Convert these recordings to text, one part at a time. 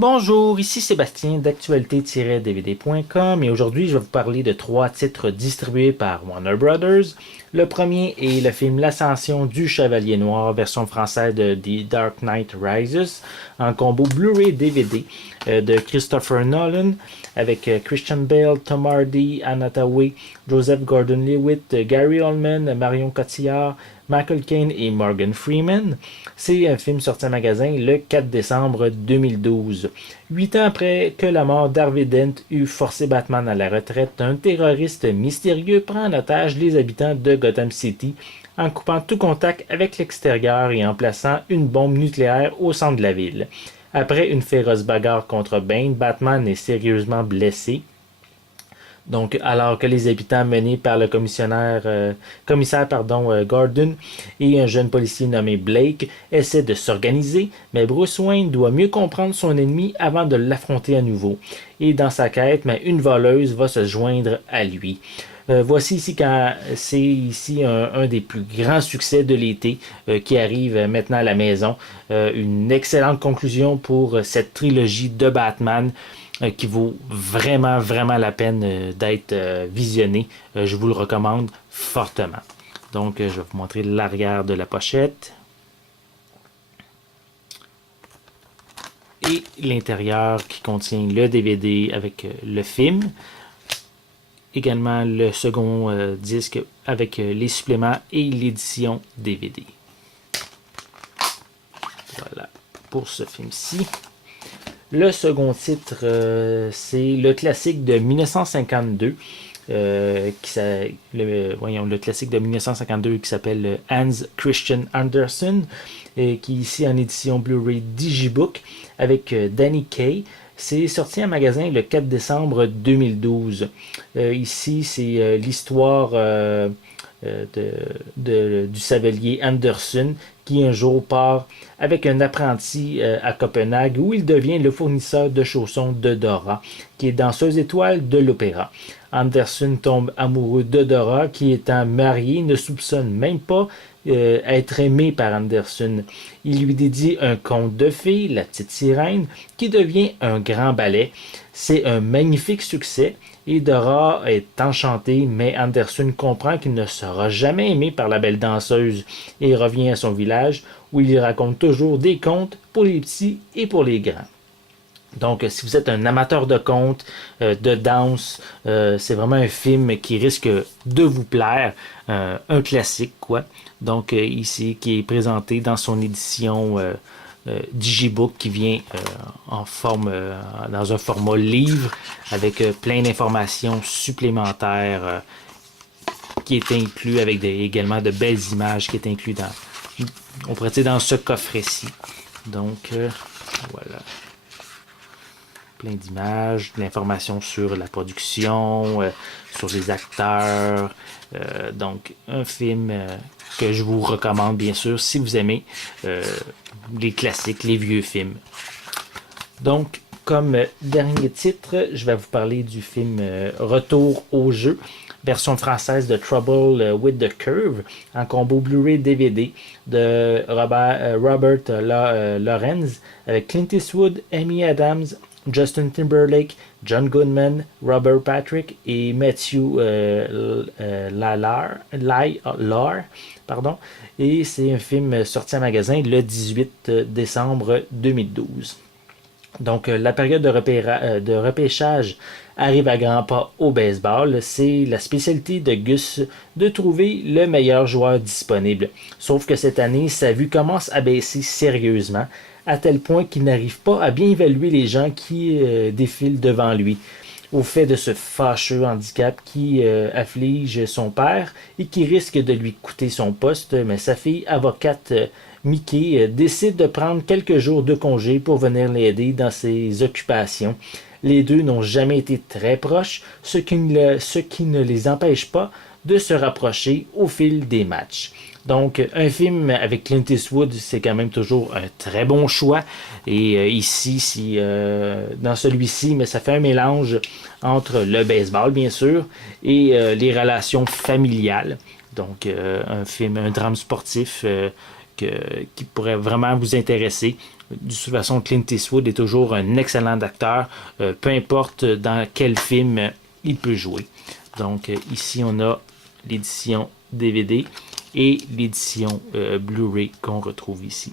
Bonjour, ici Sébastien d'actualité-dvd.com et aujourd'hui je vais vous parler de trois titres distribués par Warner Brothers. Le premier est le film L'Ascension du Chevalier Noir, version française de The Dark Knight Rises, en combo Blu-ray DVD de Christopher Nolan avec Christian Bale, Tom Hardy, Anna Thaoué, Joseph Gordon-Levitt, Gary Oldman, Marion Cotillard, Michael Caine et Morgan Freeman. C'est un film sorti en magasin le 4 décembre 2012. 8 ans après que la mort d'Harvey Dent eut forcé Batman à la retraite, un terroriste mystérieux prend en otage les habitants de Gotham City en coupant tout contact avec l'extérieur et en plaçant une bombe nucléaire au centre de la ville. Après une féroce bagarre contre Bane, Batman est sérieusement blessé. Donc, alors que les habitants menés par le commissaire Gordon et un jeune policier nommé Blake essaient de s'organiser, mais Bruce Wayne doit mieux comprendre son ennemi avant de l'affronter à nouveau. Et dans sa quête, une voleuse va se joindre à lui. Voici ici quand c'est ici un des plus grands succès de l'été qui arrive maintenant à la maison. Une excellente conclusion pour cette trilogie de Batman qui vaut vraiment, vraiment la peine d'être visionné. Je vous le recommande fortement. Donc, je vais vous montrer l'arrière de la pochette. Et l'intérieur qui contient le DVD avec le film. Également le second disque avec les suppléments et l'édition DVD. Voilà pour ce film-ci. Le second titre, c'est le classique de 1952, le classique de 1952 qui s'appelle Hans Christian Andersen, qui est ici en édition Blu-ray Digibook avec Danny Kaye. C'est sorti en magasin le 4 décembre 2012. Ici, c'est l'histoire du savelier Anderson qui un jour part avec un apprenti à Copenhague où il devient le fournisseur de chaussons de Dora, qui est danseuse étoile de l'opéra. Anderson tombe amoureux de Dora, qui étant mariée ne soupçonne même pas être aimé par Anderson. Il lui dédie un conte de fées, La Petite Sirène, qui devient un grand ballet. C'est un magnifique succès et Dora est enchantée, mais Anderson comprend qu'il ne sera jamais aimé par la belle danseuse et revient à son village où il raconte toujours des contes pour les petits et pour les grands. Donc, si vous êtes un amateur de contes, de danse, c'est vraiment un film qui risque de vous plaire. Un classique, quoi. Donc, ici, qui est présenté dans son édition Digibook qui vient dans un format livre avec plein d'informations supplémentaires qui est inclus avec également de belles images qui est inclus dans ce coffret-ci. Donc, voilà. Plein d'images, de l'information sur la production, sur les acteurs. Donc, un film que je vous recommande, bien sûr, si vous aimez les classiques, les vieux films. Donc, comme dernier titre, je vais vous parler du film Retour au jeu, version française de Trouble with the Curve, en combo Blu-ray DVD de Robert Lorenz, avec Clint Eastwood, Amy Adams, Justin Timberlake, John Goodman, Robert Patrick et Matthew Lallard. Et c'est un film sorti en magasin le 18 décembre 2012. Donc, la période de repêchage arrive à grands pas au baseball. C'est la spécialité de Gus de trouver le meilleur joueur disponible. Sauf que cette année, sa vue commence à baisser sérieusement, à tel point qu'il n'arrive pas à bien évaluer les gens qui défilent devant lui. Au fait de ce fâcheux handicap qui afflige son père et qui risque de lui coûter son poste, mais sa fille avocate Mickey décide de prendre quelques jours de congé pour venir l'aider dans ses occupations. Les deux n'ont jamais été très proches, ce qui ne les empêche pas de se rapprocher au fil des matchs. Donc, un film avec Clint Eastwood, c'est quand même toujours un très bon choix. Et ici, dans celui-ci, mais ça fait un mélange entre le baseball, bien sûr, et les relations familiales. Donc, un drame sportif qui pourrait vraiment vous intéresser. De toute façon, Clint Eastwood est toujours un excellent acteur, peu importe dans quel film il peut jouer. Donc ici, on a l'édition DVD et l'édition Blu-ray qu'on retrouve ici.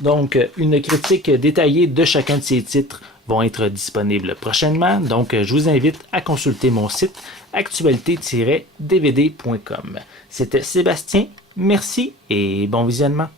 Donc, une critique détaillée de chacun de ces titres vont être disponibles prochainement. Donc, je vous invite à consulter mon site actualité-dvd.com. C'était Sébastien, merci et bon visionnement.